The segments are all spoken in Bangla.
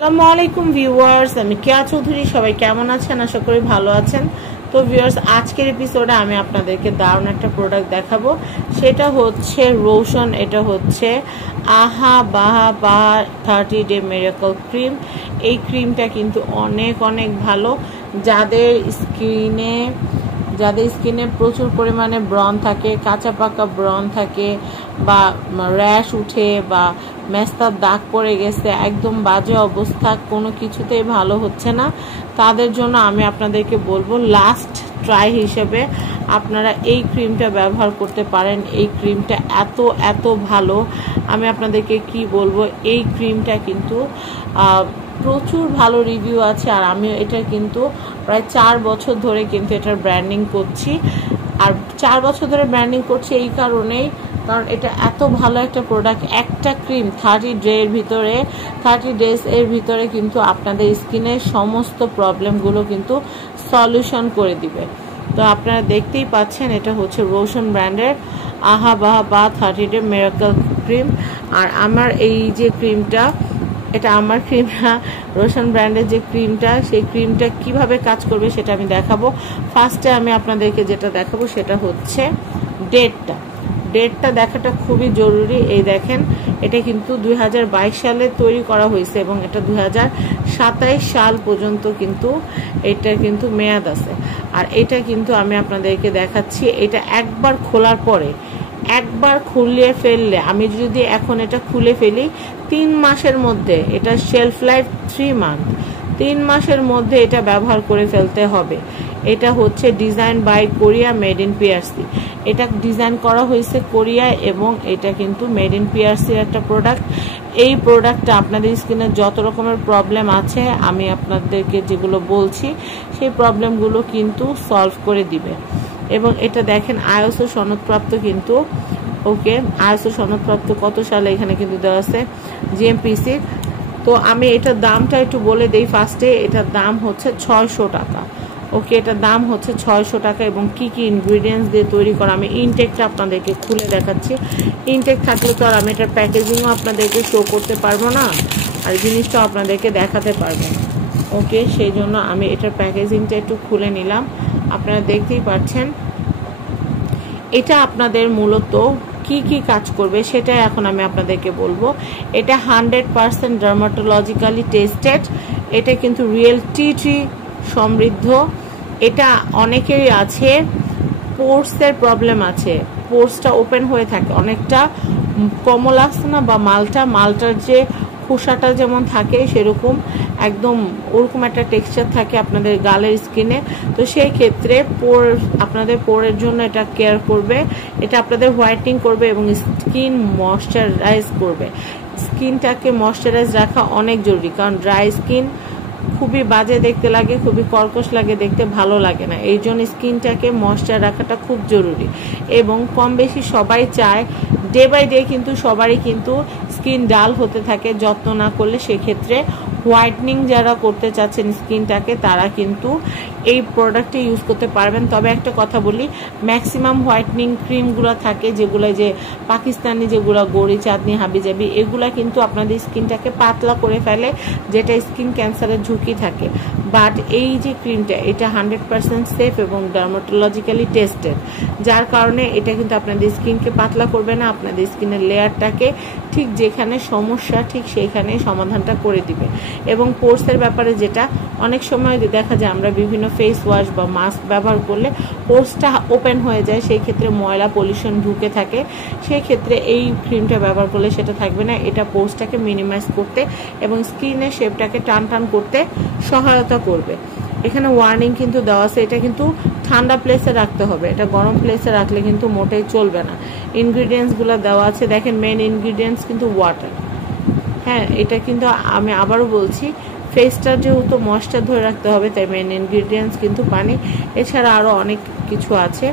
আসসালামু আলাইকুম ভিউয়ার্স, আমি কেয়া চৌধুরী। সবাই কেমন আছেন? আশা করি ভালো আছেন। তো ভিউয়ার্স, আজকের এপিসোডে আমি আপনাদেরকে দারুণ একটা প্রোডাক্ট দেখাবো। সেটা হচ্ছে রোশন। এটা হচ্ছে আহা বাহা বা 30 ডে মিরাকল ক্রিম। এই ক্রিমটা কিন্তু অনেক অনেক ভালো। যাদের স্কিনে প্রচুর পরিমাণে ব্রণ থাকে, কাঁচা পাকা ব্রণ থাকে, বা র্যাশ উঠে, বা মেস্তার দাগ পড়ে গেছে, একদম বাজে অবস্থা, কোনো কিছুতেই ভালো হচ্ছে না, তাদের জন্য আমি আপনাদেরকে বলবো লাস্ট ট্রাই হিসেবে আপনারা এই ক্রিমটা ব্যবহার করতে পারেন। এই ক্রিমটা এত এত ভালো, আমি আপনাদেরকে কি বলবো। এই ক্রিমটা কিন্তু প্রচুর ভালো রিভিউ আছে, আর আমি এটা কিন্তু প্রায় 4 বছর ধরে কিন্তু এটার ব্র্যান্ডিং করছি। আর 4 বছর ধরে ব্র্যান্ডিং করছি এই কারণেই, কারণ এটা এত ভালো একটা প্রোডাক্ট। একটা ক্রিম 30 ডেজ এর ভিতরে কিন্তু আপনাদের স্কিনের সমস্ত প্রবলেমগুলো কিন্তু সলিউশন করে দিবে। তো আপনারা দেখতেই পাচ্ছেন, এটা হচ্ছে রোশন ব্র্যান্ডের আহা বাহা বা 30 ডে মিরাকল ক্রিম। আর আমার এই যে ক্রিমটা, এটা আমার ক্রিম না, রোশন ব্র্যান্ডের যে ক্রিমটা, সেই ক্রিমটা কিভাবে কাজ করবে সেটা আমি দেখাবো। ফার্স্টে আমি আপনাদেরকে যেটা দেখাবো সেটা হচ্ছে ডেটটা দেখাটা খুবই জরুরি। এই দেখেন, এটা কিন্তু 2022 সালে তৈরি করা হয়েছে এবং এটা 2027 সাল পর্যন্ত কিন্তু এটা কিন্তু মেয়াদ আছে। আর এটা কিন্তু আমি আপনাদেরকে দেখাচ্ছি, এটা একবার খোলার পরে, একবার খুলে ফেললে, আমি যদি এখন এটা খুলে ফেলি 3 মাসের মধ্যে, এটা শেলফ লাইফ 3 মান্থ, 3 মাসের মধ্যে এটা ব্যবহার করে ফেলতে হবে। এটা হচ্ছে design by Korea, made in PRC. এটা ডিজাইন করা হয়েছে কোরিয়ায় এবং এটা কিন্তু মেড ইন পিআরসির একটা প্রোডাক্ট। এই প্রোডাক্টটা আপনাদের স্কিনের যত রকমের প্রবলেম আছে, আমি আপনাদেরকে যেগুলো বলছি সেই প্রবলেমগুলো কিন্তু সলভ করে দিবে। এবং এটা দেখেন আইএসও সনদপ্রাপ্ত কিন্তু, ওকে, আইএসও সনদপ্রাপ্ত কত সালে এখানে কিন্তু দেওয়া আছে, জিএমপিসি। তো আমি এটার দামটা একটু বলে দেই ফার্স্টে। এটার দাম হচ্ছে 600 টাকা। ওকে, এটার দাম হচ্ছে 600 টাকা। এবং কি কি ইনগ্রিডিয়েন্টস দিয়ে তৈরি করা, আমি ইনটেকটা আপনাদেরকে খুলে দেখাচ্ছি। ইনটেক থাকলে তো আর আমি এটার প্যাকেজিংও আপনাদেরকে শো করতে পারবো না, আর জিনিসটাও আপনাদেরকে দেখাতে পারবো না। ওকে, সেই জন্য আমি এটার প্যাকেজিংটা একটু খুলে নিলাম। আপনারা দেখতেই পাচ্ছেন এটা আপনাদের মূলত কি কি কাজ করবে সেটাই এখন আমি আপনাদেরকে বলবো। এটা 100% ডার্মাটোলজিক্যালি টেস্টেড। এটা কিন্তু রিয়েল টি ট্রি সমৃদ্ধ। এটা অনেকেরই আছে পোর্সের প্রবলেম আছে, পোর্সটা ওপেন হয়ে থাকে অনেকটা, কমলা আছে না, বা মালটার যে খোসাটা যেমন থাকে সেরকম একদম ওরকম একটা টেক্সচার থাকে আপনাদের গালের স্কিনে। তো সেই ক্ষেত্রে আপনাদের পোরের জন্য এটা কেয়ার করবে, এটা আপনাদের হোয়াইটনিং করবে এবং স্কিন ময়শ্চারাইজ করবে। স্কিনটাকে ময়শ্চারাইজ রাখা অনেক জরুরি, কারণ ড্রাই স্কিন খুবই বাজে দেখতে লাগে, খুবই কর্কশ লাগে, দেখতে ভালো লাগে না। এই জন্য স্কিনটাকে ময়শ্চার রাখাটা খুব জরুরি। এবং কম বেশি সবাই চায়, ডে বাই ডে কিন্তু সবারই কিন্তু স্কিন ডাল হতে থাকে যত্ন না করলে। সেক্ষেত্রে হোয়াইটনিং যারা করতে চাচ্ছেন স্কিনটাকে, তারা কিন্তু এই প্রোডাক্টটি ইউজ করতে পারবেন। তবে একটা কথা বলি, ম্যাক্সিমাম হোয়াইটনিং ক্রিমগুলো থাকে যেগুলো, যে পাকিস্তানি যেগুলো গড়ি চাঁদনি হাবিজাবি, এগুলা কিন্তু আপনাদের স্কিনটাকে পাতলা করে ফেলে, যেটা স্কিন ক্যান্সারের ঝুঁকি থাকে। বাট এই যে ক্রিমটা, এটা 100% সেফ এবং ডার্মাটোলজিক্যালি টেস্টেড, যার কারণে এটা কিন্তু আপনাদের স্কিনকে পাতলা করবে না, আপনাদের স্কিনের লেয়ারটাকে ঠিক যেখানে সমস্যা ঠিক সেইখানে সমাধানটা করে দিবে। এবং পোর্সের ব্যাপারে, যেটা অনেক সময় দেখা যায় আমরা বিভিন্ন ফেস ওয়াশ বা মাস্ক ব্যবহার করলে পোর্সটা ওপেন হয়ে যায়, সেই ক্ষেত্রে ময়লা পলিউশন ঢুকে থাকে, সেই ক্ষেত্রে এই ক্রিমটা ব্যবহার করলে সেটা থাকবে না। এটা পোর্সটাকে মিনিমাইজ করতে এবং স্কিনের শেপটাকে টান করতে সহায়তা করবে। এখানে ওয়ার্নিং কিন্তু দেওয়া আছে, এটা কিন্তু ঠান্ডা প্লেসে রাখতে হবে, এটা গরম প্লেসে রাখলে কিন্তু মোটেই চলবে না। ইনগ্রিডিয়েন্টসগুলো দেওয়া আছে, দেখেন মেন ইনগ্রিডিয়েন্টস কিন্তু ওয়াটার। হ্যাঁ, এটা কিন্তু আমি আবারও বলছি, ফেসটা যেহেতু ময়েশ্চার ধরে রাখতে হবে, তাই মেন ইনগ্রিডিয়েন্টস কিন্তু পানি। এছাড়া আরও অনেক কিছু আছে।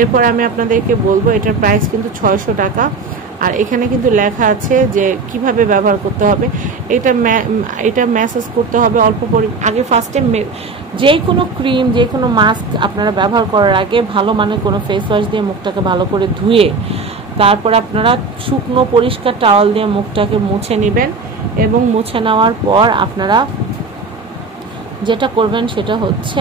এরপর আমি আপনাদেরকে বলবো, এটার প্রাইস কিন্তু 600 টাকা। আর এখানে কিন্তু লেখা আছে যে কিভাবে ব্যবহার করতে হবে। এটা ম্যাসাজ করতে হবে অল্প আগে ফার্স্টে যে কোনো ক্রিম, যে কোনো মাস্ক আপনারা ব্যবহার করার আগে ভালো মানের কোনো ফেস ওয়াশ দিয়ে মুখটাকে ভালো করে ধুয়ে, তারপর আপনারা শুকনো পরিষ্কার টাওয়াল দিয়ে মুখটাকে মুছে নেবেন। এবং মুছে নেওয়ার পর আপনারা যেটা করবেন সেটা হচ্ছে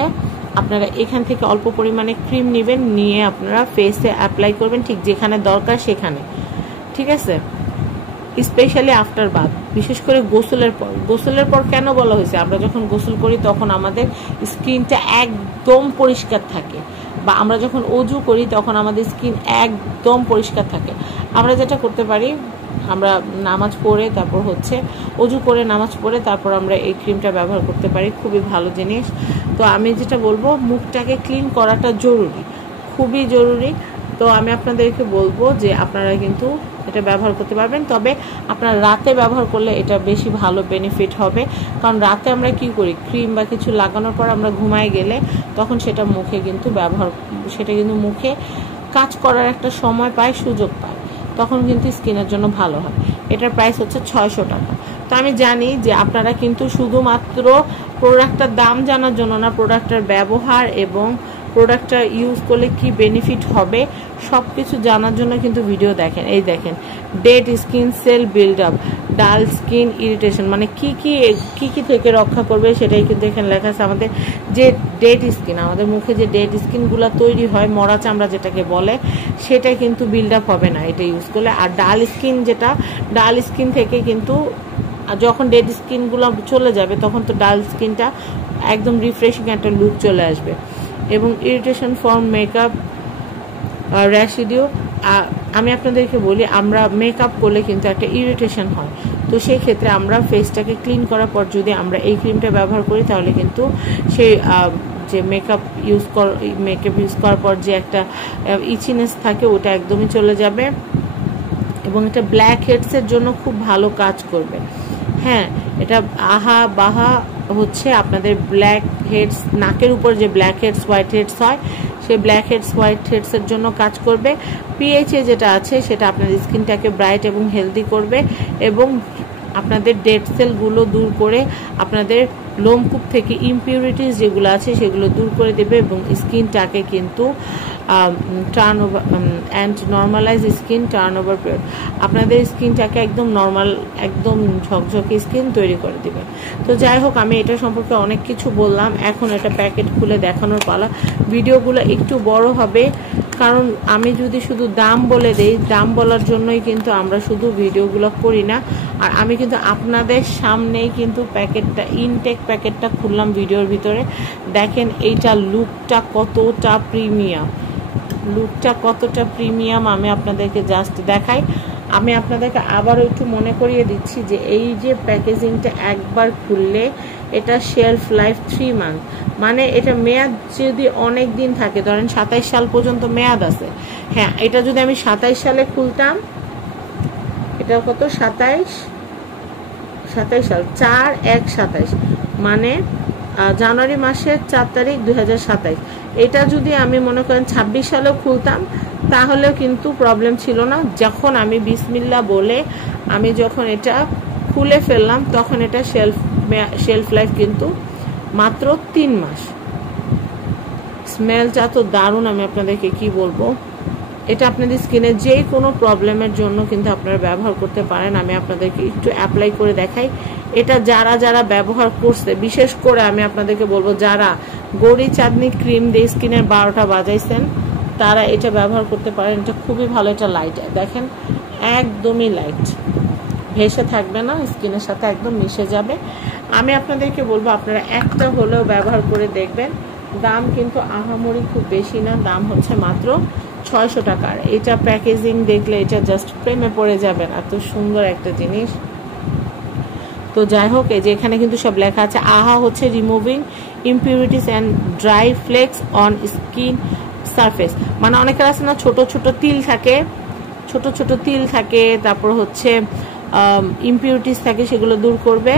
আপনারা এখান থেকে অল্প পরিমাণে ক্রিম নেবেন, নিয়ে আপনারা ফেসে অ্যাপ্লাই করবেন ঠিক যেখানে দরকার সেখানে, ঠিক আছে? স্পেশালি আফটার বাথ, বিশেষ করে গোসলের পর কেন বলা হয়েছে, আমরা যখন গোসল করি তখন আমাদের স্কিনটা একদম পরিষ্কার থাকে, বা আমরা যখন অজু করি তখন আমাদের স্কিন একদম পরিষ্কার থাকে। আমরা যেটা করতে পারি, আমরা নামাজ পড়ে তারপর হচ্ছে অজু করে নামাজ পড়ে তারপর আমরা এই ক্রিমটা ব্যবহার করতে পারি, খুবই ভালো জিনিস। তো আমি যেটা বলবো, মুখটাকে ক্লিন করাটা জরুরি, খুবই জরুরি। তো আমি আপনাদেরকে বলবো যে আপনারা কিন্তু এটা ব্যবহার করতে পারবেন, তবে আপনারা রাতে ব্যবহার করলে এটা বেশি ভালো বেনিফিট হবে। কারণ রাতে আমরা কি করি, ক্রিম বা কিছু লাগানোর পর আমরা ঘুমায় গেলে তখন সেটা মুখে কিন্তু মুখে কাজ করার একটা সময় পায়, সুযোগ পায়, তখন কিন্তু স্কিনের জন্য ভালো হয়। এটার প্রাইস হচ্ছে 600 টাকা। তো আমি জানি যে আপনারা কিন্তু শুধুমাত্র প্রোডাক্টটার দাম জানার জন্য না, প্রোডাক্টটার ব্যবহার এবং প্রোডাক্টটা ইউজ করলে কি বেনিফিট হবে সব কিছু জানার জন্য কিন্তু ভিডিও দেখেন। এই দেখেন, dead skin cell build up, ডাল স্কিন ইরিটেশন, মানে কি কি থেকে রক্ষা করবে সেটাই কিন্তু এখানে লেখা আছে। আমাদের যে ডেড স্কিন, আমাদের মুখে যে ডেড স্কিনগুলো তৈরি হয়, মরা চামড়া যেটাকে বলে, সেটা কিন্তু বিল্ড আপ হবে না এটা ইউজ করলে। আর ডাল স্কিন থেকে কিন্তু যখন ডেড স্কিনগুলো চলে যাবে তখন তো ডাল স্কিনটা একদম রিফ্রেশিং একটা লুক চলে আসবে। এবং ইরিটেশন ফর্ম মেকআপ রেসিডিউ, আমি আপনাদেরকে বলি, আমরা মেকআপ করলে কিন্তু একটা ইরিটেশন হয়, তো সেই ক্ষেত্রে আমরা ফেসটাকে ক্লিন করার পর যদি আমরা এই ক্রিমটা ব্যবহার করি তাহলে কিন্তু সেই যে মেকআপ ইউজ করার পর যে একটা ইচিনেস থাকে ওটা একদমই চলে যাবে, এবং এটা ব্ল্যাক হেডসের জন্য খুব ভালো কাজ করবে। হ্যাঁ, এটা বাহা হচ্ছে আপনাদের ব্ল্যাক হেডস, নাকের উপর যে ব্ল্যাক হেডস হোয়াইট হেডস হয়, সেই ব্ল্যাক হেডস হোয়াইট হেডসের জন্য কাজ করবে। পিএইচএ যেটা আছে সেটা আপনাদের স্কিনটাকে ব্রাইট এবং হেলদি করবে, এবং আপনাদের ডেড সেলগুলো দূর করে আপনাদের লোমকূপ থেকে ইমপিউরিটিস যেগুলো আছে সেগুলো দূর করে দেবে, এবং স্কিনটাকে কিন্তু turn over and normalise skin turn over period, আপনাদের স্কিনটাকে একদম নর্মাল, একদম ঝকঝকে স্কিন তৈরি করে দেবে। তো যাই হোক, আমি এটা সম্পর্কে অনেক কিছু বললাম, এখন এটা প্যাকেট খুলে দেখানোর পালা। ভিডিওগুলো একটু বড় হবে, কারণ আমি যদি শুধু দাম বলে দেই, দাম বলার জন্যই কিন্তু আমরা শুধু ভিডিওগুলো করি না। আর আমি কিন্তু আপনাদের সামনেই কিন্তু ইনটেক প্যাকেটটা খুললাম ভিডিওর ভিতরে। দেখেন এইটা লুকটা কতটা প্রিমিয়াম, আমি আপনাদেরকে জাস্ট দেখাই। আমি আপনাদেরকে আবারও একটু মনে করিয়ে দিচ্ছি যে এই যে প্যাকেজিংটা একবার খুললে এটা শেলফ লাইফ 3 মান্থ, মানে এটা মেয়াদ যদি অনেক দিন থাকে, ধরেন 27 সাল পর্যন্ত মেয়াদ আছে। হ্যাঁ, এটা যদি আমি 27 সালে খুলতাম, এটা কত, 27 সাল 4/1/27, মানে জানুয়ারি মাসের 4 তারিখ 2027। এটা যদি আমি মনে করেন 26 সালেও খুলতাম তাহলেও কিন্তু প্রবলেম ছিল না। যখন আমি বিসমিল্লাহ বলে আমি যখন এটা খুলে ফেললাম তখন এটা শেলফ লাইফ কিন্তু মাত্র 3 মাস। স্মেলটা তো দারুণ, আমি আপনাদেরকে কি বলবো। এটা আপনাদের স্কিনের যে কোনো প্রবলেমের জন্য কিন্তু আপনারা ব্যবহার করতে পারেন। আমি আপনাদেরকে একটু অ্যাপ্লাই করে দেখাই। এটা যারা ব্যবহার করছে, বিশেষ করে আমি আপনাদেরকে বলবো যারা গড়ি চাঁদনি ক্রিম দিয়ে স্কিনের 12টা বাজাইছেন তারা এটা ব্যবহার করতে পারেন। এটা খুবই ভালো, এটা লাইট, দেখেন একদমই লাইট, ভেসে থাকবে না, স্কিনের সাথে একদম মিশে যাবে। আমি আপনাদেরকে বলবো আপনারা একটা হলেও ব্যবহার করে দেখবেন। দাম কিন্তু আহামরি খুব বেশি না, দাম হচ্ছে মাত্র 600 টাকার। এটা প্যাকেজিং দেখলে এটা জাস্ট প্রেমে পড়ে যাবেন, এত সুন্দর একটা জিনিস। তো যাই হোক, এই যে এখানে কিন্তু সব লেখা আছে। আহা হচ্ছে removing impurities and dry flakes on skin surface, মানে অনেকের আছে না ছোট ছোট তিল থাকে, তারপর হচ্ছে ইমপিউরিটিস থাকে, সেগুলো দূর করবে।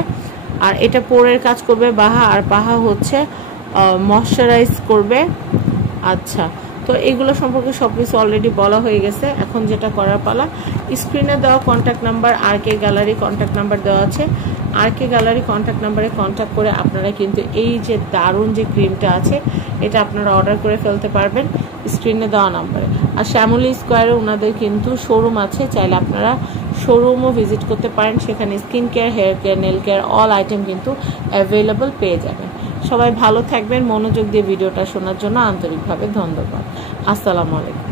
আর এটা পোরের কাজ করবে বাহা, আর বাহা হচ্ছে ময়শ্চারাইজ করবে। আচ্ছা, তো এগুলো সম্পর্কে সব কিছু অলরেডি বলা হয়ে গেছে। এখন যেটা করার পালা, স্ক্রিনে দেওয়া contact number RK gallery contact number দেওয়া আছে। RK গ্যালারি কন্ট্যাক্ট নাম্বারে কন্ট্যাক্ট করে আপনারা কিন্তু এই যে দারুণ যে ক্রিমটা আছে এটা আপনারা অর্ডার করে ফেলতে পারবেন স্ক্রিনে দেওয়া নাম্বারে। আর শ্যামলী স্কোয়ারে ওনাদের কিন্তু শোরুম আছে, চাইলে আপনারা শোরুমও ভিজিট করতে পারেন, সেখানে skin care, hair care, nail care all item কিন্তু অ্যাভেলেবল পেয়ে যাবেন। সবাই ভালো থাকবেন। মনোযোগ দিয়ে ভিডিওটা শোনার জন্য আন্তরিকভাবে ধন্যবাদ। আসসালামু আলাইকুম।